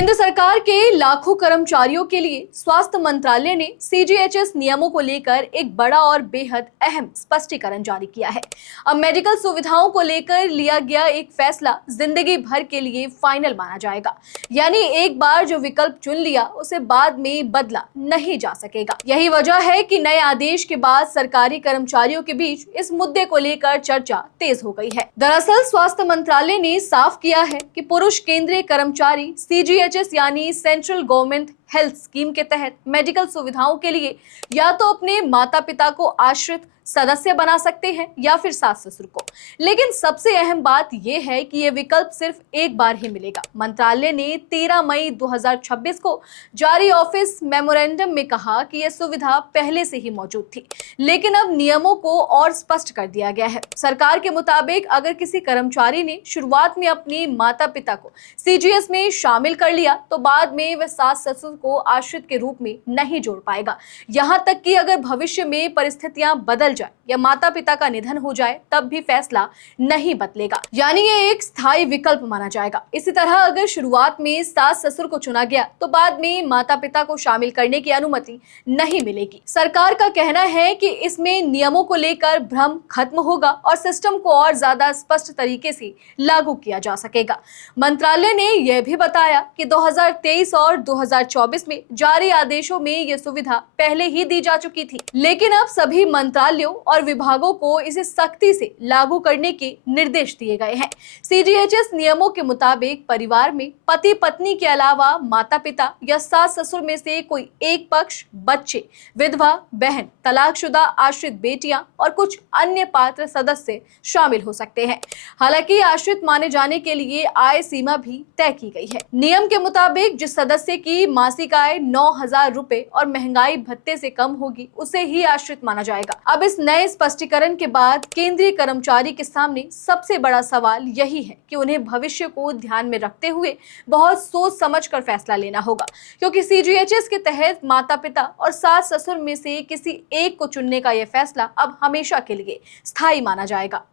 केंद्र सरकार के लाखों कर्मचारियों के लिए स्वास्थ्य मंत्रालय ने सीजीएचएस नियमों को लेकर एक बड़ा और बेहद अहम स्पष्टीकरण जारी किया है। अब मेडिकल सुविधाओं को लेकर लिया गया एक फैसला जिंदगी भर के लिए फाइनल माना जाएगा। यानी एक बार जो विकल्प चुन लिया उसे बाद में बदला नहीं जा सकेगा। यही वजह है कि नए आदेश के बाद सरकारी कर्मचारियों के बीच इस मुद्दे को लेकर चर्चा तेज हो गई है। दरअसल स्वास्थ्य मंत्रालय ने साफ किया है कि पुरुष केंद्रीय कर्मचारी सीजीएचएस यानी सेंट्रल गवर्नमेंट हेल्थ स्कीम के तहत मेडिकल सुविधाओं के लिए या तो अपने माता पिता को आश्रित सदस्य बना सकते हैं या फिर सास ससुर को। लेकिन सबसे अहम बात यह है कि यह विकल्प सिर्फ एक बार ही मिलेगा। मंत्रालय ने 13 मई 2026 को जारी ऑफिस मेमोरेंडम में कहा कि यह सुविधा पहले से ही मौजूद थी, लेकिन अब नियमों को और स्पष्ट कर दिया गया है। सरकार के मुताबिक अगर किसी कर्मचारी ने शुरुआत में अपने माता पिता को सीजीएस में शामिल कर लिया तो बाद में वह सास ससुर को आश्रित के रूप में नहीं जोड़ पाएगा। यहां तक कि अगर भविष्य में परिस्थितियां बदल जाए या माता पिता का निधन हो जाए तब भी फैसला नहीं बदलेगा, यानी ये एक स्थायी विकल्प माना जाएगा। इसी तरह अगर शुरुआत में सास ससुर को चुना गया तो बाद में माता पिता को शामिल करने की अनुमति नहीं मिलेगी। सरकार का कहना है कि इसमें नियमों को लेकर भ्रम खत्म होगा और सिस्टम को और ज्यादा स्पष्ट तरीके से लागू किया जा सकेगा। मंत्रालय ने यह भी बताया कि 2023 और 2024 में जारी आदेशों में यह सुविधा पहले ही दी जा चुकी थी, लेकिन अब सभी मंत्रालयों और विभागों को इसे सख्ती से लागू करने के निर्देश दिए गए हैं। सीजीएचएस नियमों के मुताबिक परिवार में पति पत्नी के अलावा माता पिता या सास ससुर में से कोई एक पक्ष, बच्चे, विधवा, बहन, तलाकशुदा, आश्रित बेटियां और कुछ अन्य पात्र सदस्य शामिल हो सकते हैं। हालांकि आश्रित माने जाने के लिए आय सीमा भी तय की गई है। नियम के मुताबिक जिस सदस्य की मासिक आय 9,000 रुपए और महंगाई भत्ते से कम होगी उसे ही आश्रित माना जाएगा। अब इस नए स्पष्टीकरण के बाद केंद्रीय कर्मचारी के सामने सबसे बड़ा सवाल यही है कि उन्हें भविष्य को ध्यान में रखते हुए बहुत सोच समझकर फैसला लेना होगा, क्योंकि सीजीएचएस के तहत माता पिता और सास ससुर में से किसी एक को चुनने का यह फैसला अब हमेशा के लिए स्थायी माना जाएगा।